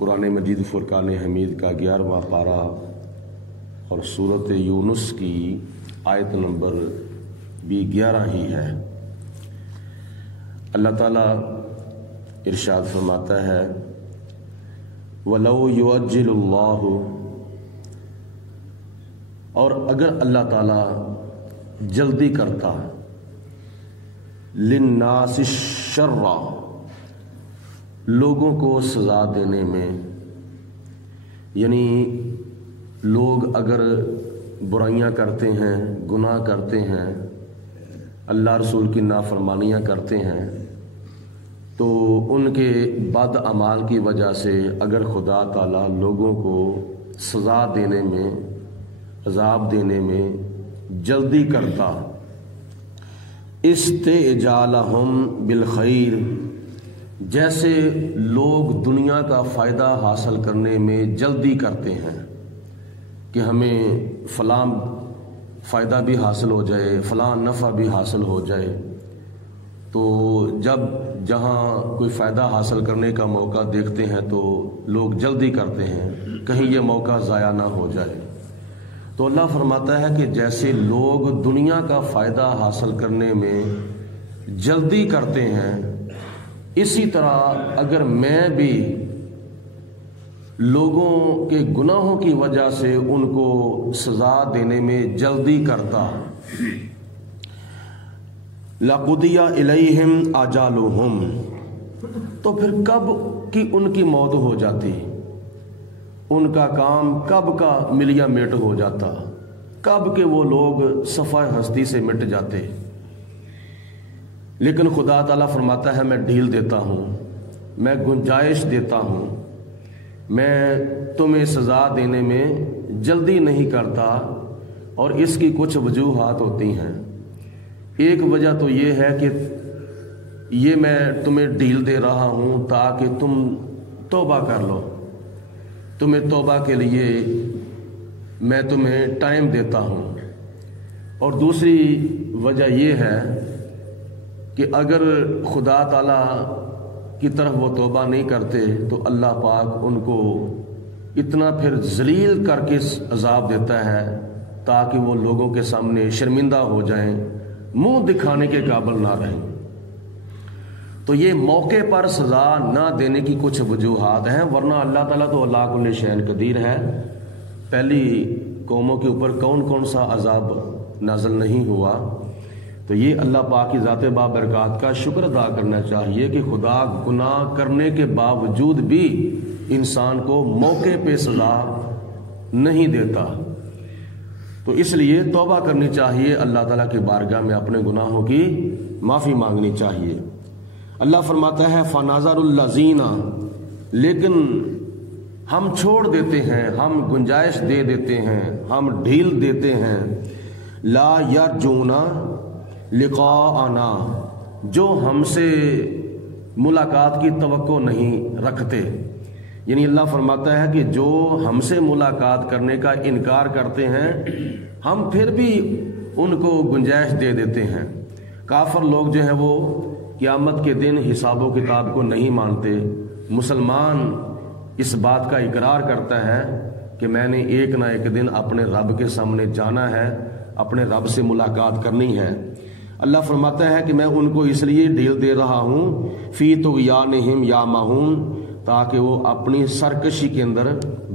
قرآن مجید فرقان حمید کا 11واں پارہ اور سورۃ یونس کی آیت نمبر بھی 11 ہی ہے۔ اللہ تعالیٰ ارشاد فرماتا ہے وَلَوْ يُعَجِّلُ اللَّهُ، اور اگر اللہ تعالیٰ جلدی کرتا لِلنَّاسِ الشَّرَّ، لوگوں کو سزا دینے میں، یعنی لوگ اگر برائیاں کرتے ہیں، گناہ کرتے ہیں، اللہ رسول کی نافرمانیاں کرتے ہیں، تو ان کے بد اعمال کی وجہ سے اگر خدا تعالیٰ لوگوں کو سزا دینے میں، عذاب دینے میں جلدی کرتا، استعجالہم بالخیر، جیسے لوگ دنیا کا فائدہ حاصل کرنے میں جلدی کرتے ہیں کہ ہمیں فلاں فائدہ بھی حاصل ہو جائے، فلاں نفع بھی حاصل ہو جائے، تو جب جہاں کوئی فائدہ حاصل کرنے کا موقع دیکھتے ہیں تو لوگ جلدی کرتے ہیں کہیں یہ موقع ضائع نہ ہو جائے۔ تو اللہ فرماتا ہے کہ جیسے لوگ دنیا کا فائدہ حاصل کرنے میں جلدی کرتے ہیں، اسی طرح اگر میں بھی لوگوں کے گناہوں کی وجہ سے ان کو سزا دینے میں جلدی کرتا، لَقُضِيَ إِلَيْهِمْ أَجَالُهُمْ، تو پھر کب کی ان کی موت ہو جاتی، ان کا کام کب کا ملیا میٹ ہو جاتا، کب کہ وہ لوگ صفحہ ہستی سے مٹ جاتے۔ لیکن خدا تعالیٰ فرماتا ہے میں ڈھیل دیتا ہوں، میں گنجائش دیتا ہوں، میں تمہیں سزا دینے میں جلدی نہیں کرتا، اور اس کی کچھ وجوہات ہوتی ہیں۔ ایک وجہ تو یہ ہے کہ یہ میں تمہیں ڈھیل دے رہا ہوں تاکہ تم توبہ کر لو، تمہیں توبہ کے لیے میں تمہیں ٹائم دیتا ہوں۔ اور دوسری وجہ یہ ہے کہ اگر خدا تعالیٰ کی طرف وہ توبہ نہیں کرتے تو اللہ پاک ان کو اتنا پھر ذلیل کر کے عذاب دیتا ہے تاکہ وہ لوگوں کے سامنے شرمندہ ہو جائیں، منہ دکھانے کے قابل نہ رہیں۔ تو یہ موقع پر سزا نہ دینے کی کچھ وجوہات ہیں، ورنہ اللہ تعالیٰ تو اللہ کل شیء قدیر ہے۔ پہلی قوموں کے اوپر کون کون سا عذاب نازل نہیں ہوا؟ تو یہ اللہ پاک کی ذات بابرکات کا شکر ادا کرنا چاہیے کہ خدا گناہ کرنے کے باوجود بھی انسان کو موقع پہ سزا نہیں دیتا۔ تو اس لیے توبہ کرنی چاہیے، اللہ تعالیٰ کی بارگاہ میں اپنے گناہوں کی معافی مانگنی چاہیے۔ اللہ فرماتا ہے فَنَظَرُ الَّذِينَ، لیکن ہم چھوڑ دیتے ہیں، ہم گنجائش دے دیتے ہیں، ہم ڈھیل دیتے ہیں، لا یرجون لقاءنا، جو ہم سے ملاقات کی توقع نہیں رکھتے۔ یعنی اللہ فرماتا ہے کہ جو ہم سے ملاقات کرنے کا انکار کرتے ہیں ہم پھر بھی ان کو گنجائش دے دیتے ہیں۔ کافر لوگ جو ہیں وہ قیامت کے دن حساب و کتاب کو نہیں مانتے۔ مسلمان اس بات کا اقرار کرتا ہے کہ میں نے ایک نہ ایک دن اپنے رب کے سامنے جانا ہے، اپنے رب سے ملاقات کرنی ہے۔ اللہ فرماتا ہے کہ میں ان کو اس لیے ڈھیل دے رہا ہوں فی طغیانہم یعمہون، تاکہ وہ اپنی سرکشی کے اندر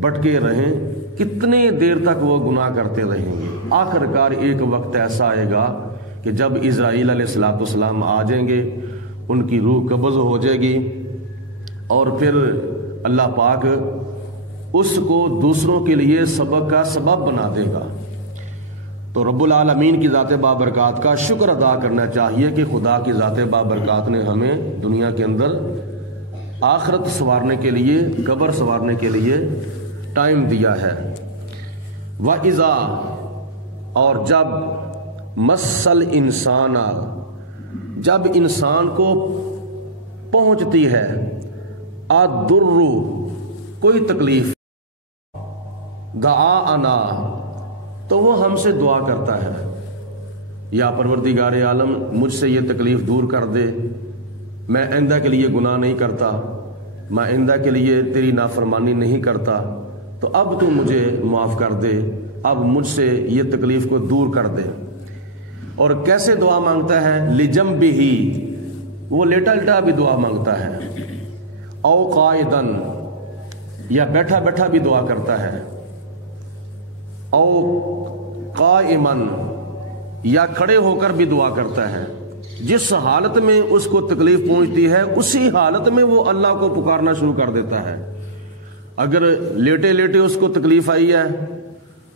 بٹکے رہیں۔ کتنے دیر تک وہ گناہ کرتے رہیں گے؟ آخر کار ایک وقت ایسا آئے گا کہ جب اسرائیل علیہ السلام آ جائیں گے، ان کی روح قبض ہو جائے گی، اور پھر اللہ پاک اس کو دوسروں کے لیے سبق کا سبب بنا دے گا۔ تو رب العالمین کی ذات بابرکات کا شکر ادا کرنا چاہیے کہ خدا کی ذات بابرکات نے ہمیں دنیا کے اندر آخرت سنوارنے کے لیے، قبر سنوارنے کے لیے ٹائم دیا ہے۔ وَإِذَا، اور جب مَسَّ الْإِنسَانَ، جب انسان کو پہنچتی ہے الضر، کوئی تکلیف، دعاءنا، تو وہ ہم سے دعا کرتا ہے، یا پروردگار عالم مجھ سے یہ تکلیف دور کر دے، میں آئندہ کے لیے گناہ نہیں کرتا، میں آئندہ کے لیے تیری نافرمانی نہیں کرتا، تو اب تو مجھے معاف کر دے، اب مجھ سے یہ تکلیف کو دور کر دے۔ اور کیسے دعا مانگتا ہے؟ لجنبہ، وہ لیٹا لیٹا بھی دعا مانگتا ہے، او قائدن، یا بیٹھا بیٹھا بھی دعا کرتا ہے، او قائمن، یا کھڑے ہو کر بھی دعا کرتا ہے۔ جس حالت میں اس کو تکلیف پہنچتی ہے اسی حالت میں وہ اللہ کو پکارنا شروع کر دیتا ہے۔ اگر لیٹے لیٹے اس کو تکلیف آئی ہے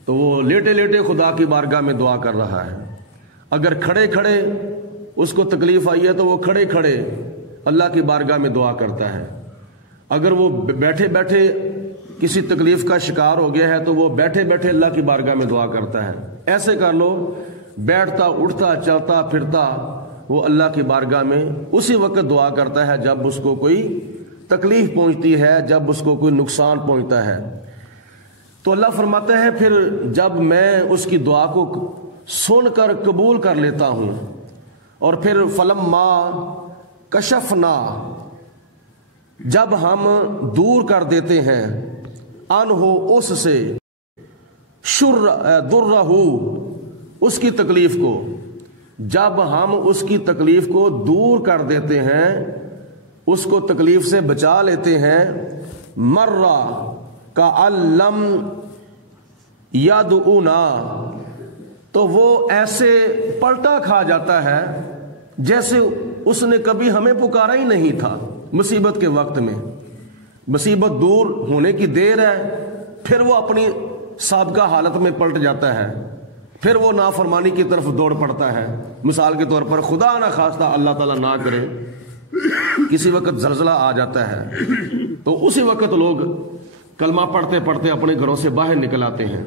تو وہ لیٹے لیٹے خدا کی بارگاہ میں دعا کر رہا ہے، اگر کھڑے کھڑے اس کو تکلیف آئی ہے تو وہ کھڑے کھڑے اللہ کی بارگاہ میں دعا کرتا ہے، اگر وہ بیٹھے بیٹھے کسی تکلیف کا شکار ہو گیا ہے تو وہ بیٹھے بیٹھے اللہ کی بارگاہ میں دعا کرتا ہے۔ ایسے کر لو، بیٹھتا اٹھتا چلتا پھرتا وہ اللہ کی بارگاہ میں اسی وقت دعا کرتا ہے جب اس کو کوئی تکلیف پہنچتی ہے، جب اس کو کوئی نقصان پہنچتا ہے۔ تو اللہ فرماتا ہے پھر جب میں اس کی دعا کو سن کر قبول کر لیتا ہوں، اور پھر فلما کشفنا، جب ہم دور کر دیتے ہیں، انہو اس سے، درہ، اس کی تکلیف کو، جب ہم اس کی تکلیف کو دور کر دیتے ہیں، اس کو تکلیف سے بچا لیتے ہیں، مرہ کألم یدعونا، تو وہ ایسے پلٹا کھا جاتا ہے جیسے اس نے کبھی ہمیں پکارا ہی نہیں تھا۔ مصیبت کے وقت میں مصیبت دور ہونے کی دیر ہے، پھر وہ اپنی سابقہ حالت میں پلٹ جاتا ہے، پھر وہ نافرمانی کی طرف دوڑ پڑتا ہے۔ مثال کے طور پر خدا نہ خواستہ، اللہ تعالیٰ نہ کرے، کسی وقت زلزلہ آ جاتا ہے تو اسی وقت لوگ کلمہ پڑھتے پڑھتے اپنے گھروں سے باہر نکل آتے ہیں،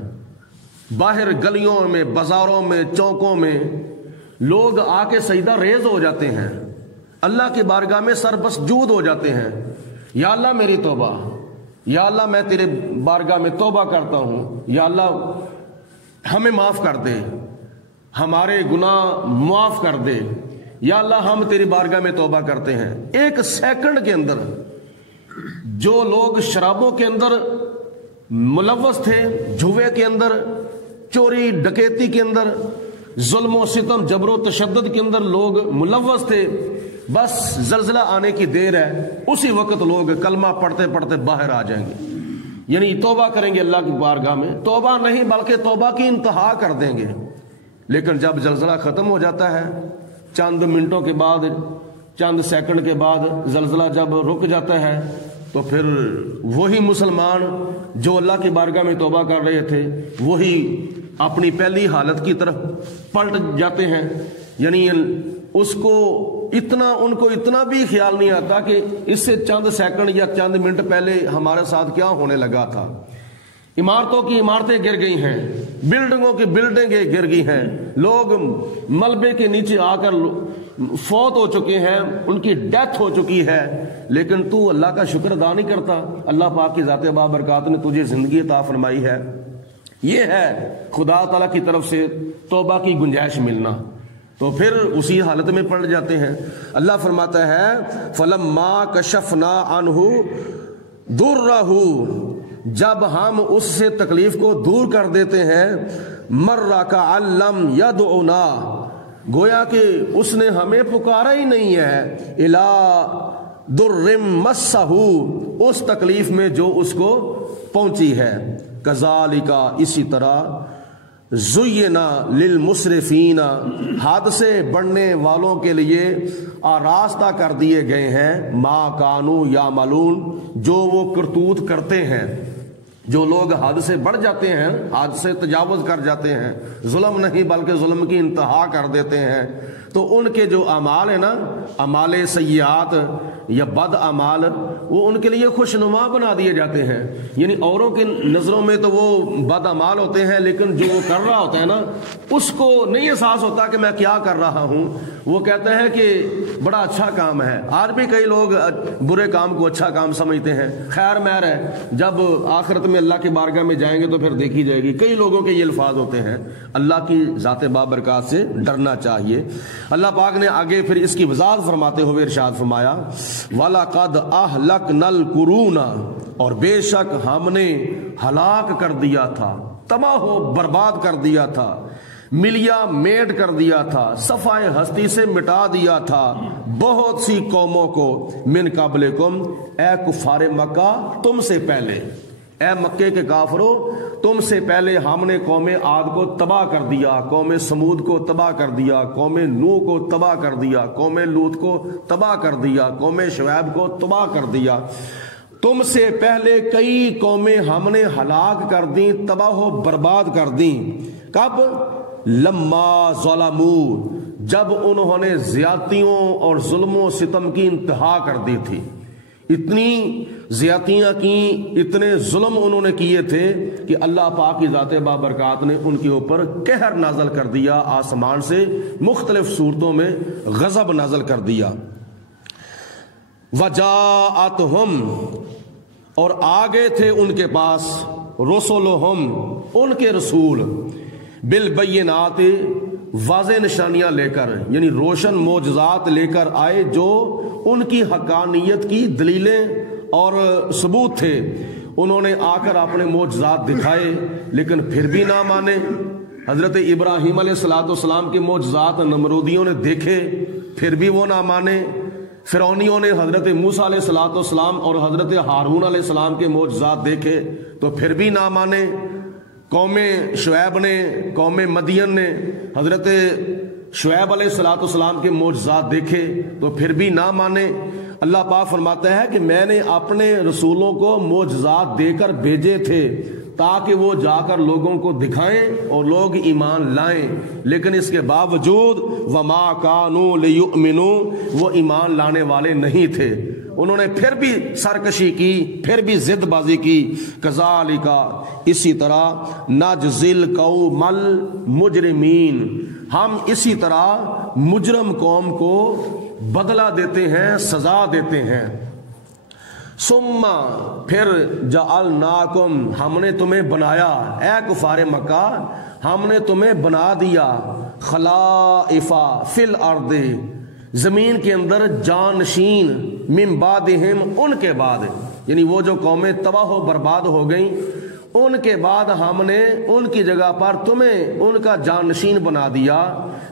باہر گلیوں میں، بازاروں میں، چوکوں میں لوگ آ کے سجدہ ریز ہو جاتے ہیں، اللہ کی بارگاہ میں سر بسجود ہو جاتے ہیں، یا اللہ میری توبہ، یا اللہ میں تیرے بارگاہ میں توبہ کرتا ہوں، یا اللہ ہمیں معاف کر دے، ہمارے گناہ معاف کر دے، یا اللہ ہم تیری بارگاہ میں توبہ کرتے ہیں۔ ایک سیکنڈ کے اندر جو لوگ شرابوں کے اندر ملوث تھے، جھوے کے اندر، چوری ڈکیتی کے اندر، ظلم و ستم، جبر و تشدد کے اندر لوگ ملوث تھے، بس زلزلہ آنے کی دیر ہے، اسی وقت لوگ کلمہ پڑھتے پڑھتے باہر آ جائیں گے، یعنی توبہ کریں گے اللہ کی بارگاہ میں، توبہ نہیں بلکہ توبہ کی انتہا کر دیں گے۔ لیکن جب زلزلہ ختم ہو جاتا ہے، چند منٹوں کے بعد، چند سیکنڈ کے بعد زلزلہ جب رک جاتا ہے، تو پھر وہی مسلمان جو اللہ کی بارگاہ میں توبہ کر رہے تھے وہی اپنی پہلی حالت کی طرف پلٹ جاتے ہیں، یعنی ان کو اتنا بھی خیال نہیں آتا کہ اس سے چند سیکنڈ یا چند منٹ پہلے ہمارے ساتھ کیا ہونے لگا تھا۔ عمارتوں کی عمارتیں گر گئی ہیں، بلڈنگوں کی بلڈنگیں گر گئی ہیں، لوگ ملبے کے نیچے آ کر فوت ہو چکے ہیں، ان کی ڈیتھ ہو چکی ہے، لیکن تو اللہ کا شکر ادا نہیں کرتا۔ اللہ پاک کی ذات بابرکات نے تجھے زندگی عطا فرمائی ہے۔ یہ ہے خدا تعالیٰ کی طرف سے توبہ کی گنجائش ملنا، تو پھر اسی حالت میں پڑ جاتے ہیں۔ اللہ فرماتا ہے فَلَمَّا كَشَفْنَا عَنْهُ دُرَّهُ، جب ہم اس سے تکلیف کو دور کر دیتے ہیں، مَرَّ كَأَلَّمْ يَدْعُنَا، گویا کہ اس نے ہمیں پکارا ہی نہیں ہے، إِلَىٰ دُرٍّ مَسَّهُ، اس تکلیف میں جو اس کو پہنچی ہے۔ كَذَلِكَ، اسی طرح، زُيِّنَ لِلْمُسْرِفِينَ، حد سے بڑھنے والوں کے لیے آراستہ کر دیے گئے ہیں، مَا كَانُوا يَعْمَلُونَ، جو وہ کرتوت کرتے ہیں۔ جو لوگ حد سے بڑھ جاتے ہیں، حد سے تجاوز کر جاتے ہیں، ظلم نہیں بلکہ ظلم کی انتہا کر دیتے ہیں، تو ان کے جو اعمال ہیں نا، اعمال سیئات یا بد اعمال، وہ ان کے لیے خوشنما بنا دیے جاتے ہیں۔ یعنی اوروں کی نظروں میں تو وہ بد اعمال ہوتے ہیں، لیکن جو وہ کر رہا ہوتا ہے نا، اس کو نہیں احساس ہوتا کہ میں کیا کر رہا ہوں، وہ کہتے ہیں کہ بڑا اچھا کام ہے۔ آج بھی کئی لوگ برے کام کو اچھا کام سمجھتے ہیں۔ خیر مہر ہے، جب آخرت میں اللہ کی بارگاہ میں جائیں گے تو پھر دیکھی جائے گی۔ کئی لوگوں کے یہ الفاظ ہوتے ہیں۔ اللہ کی ذات بابرکات سے ڈرنا چاہیے۔ اللہ پاک نے آگے پھر اس کی وضاحت فرماتے ہوئے ارشاد فرمایا وَلَقَدْ أَهْلَكْنَا اہلکنل قرونا، اور بے شک ہم نے ہلاک کر دیا تھا، تباہ و برباد کر دیا تھا، ملیا میٹ کر دیا تھا، صفائے ہستی سے مٹا دیا تھا بہت سی قوموں کو، من قبلکم، اے کفار مکہ تم سے پہلے، اے مکے کے کافروں تم سے پہلے ہم نے قوم عاد کو تباہ کر دیا، قوم سمود کو تباہ کر دیا، قوم نوح کو تباہ کر دیا، قوم لوط کو تباہ کر دیا، قوم شعیب کو تباہ کر دیا، تم سے پہلے کئی قومیں ہم نے ہلاک کر دیں، تباہ و برباد کر دیں۔ کب؟ لما ظلموا، جب انہوں نے زیادتیوں اور ظلم و ستم کی انتہا کر دی تھی، اتنی زیادتیاں کی، اتنے ظلم انہوں نے کیے تھے کہ اللہ پاک کی ذات بابرکات نے ان کے اوپر قہر نازل کر دیا، آسمان سے مختلف صورتوں میں غضب نازل کر دیا۔ وجاءتہم، اور آگے تھے ان کے پاس، رسولہم، ان کے رسول، بالبینات، واضح نشانیاں لے کر، یعنی روشن معجزات لے کر آئے جو ان کی حقانیت کی دلیلیں اور ثبوت تھے۔ انہوں نے آ کر اپنے معجزات دکھائے لیکن پھر بھی نہ مانے۔ حضرت ابراہیم علیہ السلام کے معجزات نمرودیوں نے دیکھے پھر بھی وہ نہ مانے۔ فرعونیوں نے حضرت موسیٰ علیہ السلام اور حضرت ہارون علیہ السلام کے معجزات دیکھے تو پھر بھی نہ مانے۔ قوم شعیب نے، قوم مدین نے حضرت شعیب علیہ السلام کے معجزات دیکھے تو پھر بھی نہ مانے۔ اللہ پاک فرماتا ہے کہ میں نے اپنے رسولوں کو معجزات دے کر بھیجے تھے تاکہ وہ جا کر لوگوں کو دکھائیں اور لوگ ایمان لائیں، لیکن اس کے باوجود وما کانوا لیؤمنوا، وہ ایمان لانے والے نہیں تھے۔ انہوں نے پھر بھی سرکشی کی، پھر بھی ضد بازی کی۔ کذالک، اسی طرح، نجزی القوم المجرمین، ہم اسی طرح مجرم قوم کو بدلہ دیتے ہیں، سزا دیتے ہیں۔ ثم، پھر، جعلناکم، ہم نے تمہیں بنایا، اے کفار مکہ ہم نے تمہیں بنا دیا، خلائف فی الارض، زمین کے اندر جانشین، من بعدہم، ان کے بعد، یعنی وہ جو قومیں تباہ و برباد ہو گئیں ان کے بعد ہم نے ان کی جگہ پر تمہیں ان کا جانشین بنا دیا۔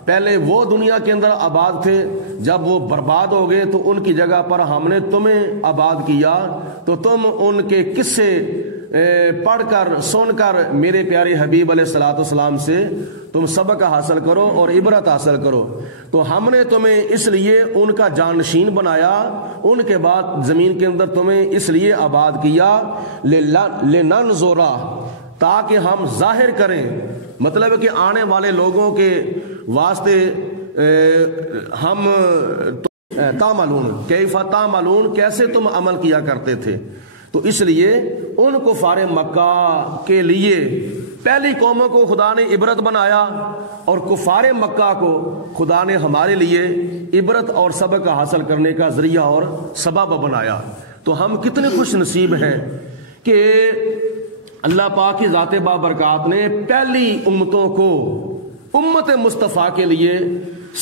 پہلے وہ دنیا کے اندر آباد تھے، جب وہ برباد ہو گئے تو ان کی جگہ پر ہم نے تمہیں آباد کیا، تو تم ان کے قصے پڑھ کر، سن کر میرے پیارے حبیب علیہ السلام سے تم سبق حاصل کرو اور عبرت حاصل کرو۔ تو ہم نے تمہیں اس لیے ان کا جانشین بنایا، ان کے بعد زمین کے اندر تمہیں اس لیے آباد کیا، لننظرا، تاکہ ہم ظاہر کریں، مطلب ہے کہ آنے والے لوگوں کے واسطے ہم تعملون، کیف تعملون، کیسے تم عمل کیا کرتے تھے۔ تو اس لیے ان کفار مکہ کے لیے پہلی قوموں کو خدا نے عبرت بنایا، اور کفار مکہ کو خدا نے ہمارے لیے عبرت اور سبق حاصل کرنے کا ذریعہ اور سبب بنایا۔ تو ہم کتنے خوش نصیب ہیں کہ اللہ پاک کی ذات بابرکات نے پہلی امتوں کو امت مصطفیٰ کے لیے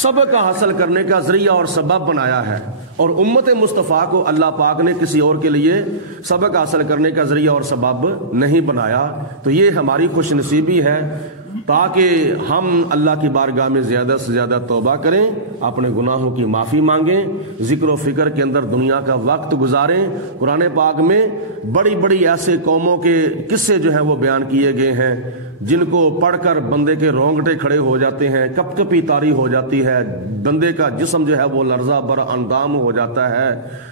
سبق حاصل کرنے کا ذریعہ اور سبب بنایا ہے، اور امت مصطفیٰ کو اللہ پاک نے کسی اور کے لیے سبق حاصل کرنے کا ذریعہ اور سبب نہیں بنایا۔ تو یہ ہماری خوش نصیبی ہے، تاکہ ہم اللہ کی بارگاہ میں زیادہ سے زیادہ توبہ کریں، اپنے گناہوں کی معافی مانگیں، ذکر و فکر کے اندر دنیا کا وقت گزاریں۔ قرآن پاک میں بڑی بڑی ایسے قوموں کے قصے جو ہیں وہ بیان کیے گئے ہیں جن کو پڑھ کر بندے کے رونگٹے کھڑے ہو جاتے ہیں، کپ کپی طاری ہو جاتی ہے، بندے کا جسم جو ہے وہ لرزہ بر اندام ہو جاتا ہے،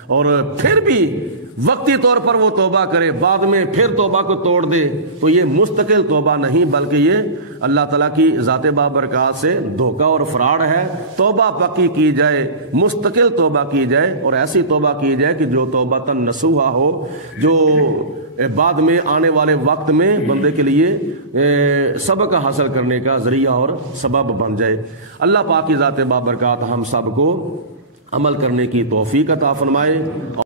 اور پھر بھی وقتی طور پر وہ توبہ کرے، بعد میں پھر توبہ کو توڑ دے، تو یہ مستقل توبہ نہیں بلکہ یہ اللہ تعالیٰ کی ذات بابرکات سے دھوکہ اور فراڈ ہے۔ توبہ پکی کی جائے، مستقل توبہ کی جائے، اور ایسی توبہ کی جائے کہ جو توبہ نصوحہ ہو، جو بعد میں آنے والے وقت میں بندے کے لیے سبق حاصل کرنے کا ذریعہ اور سبب بن جائے۔ اللہ پاک کی ذات بابرکات ہم سب کو عمل کرنے کی توفیق عطا فرمائے۔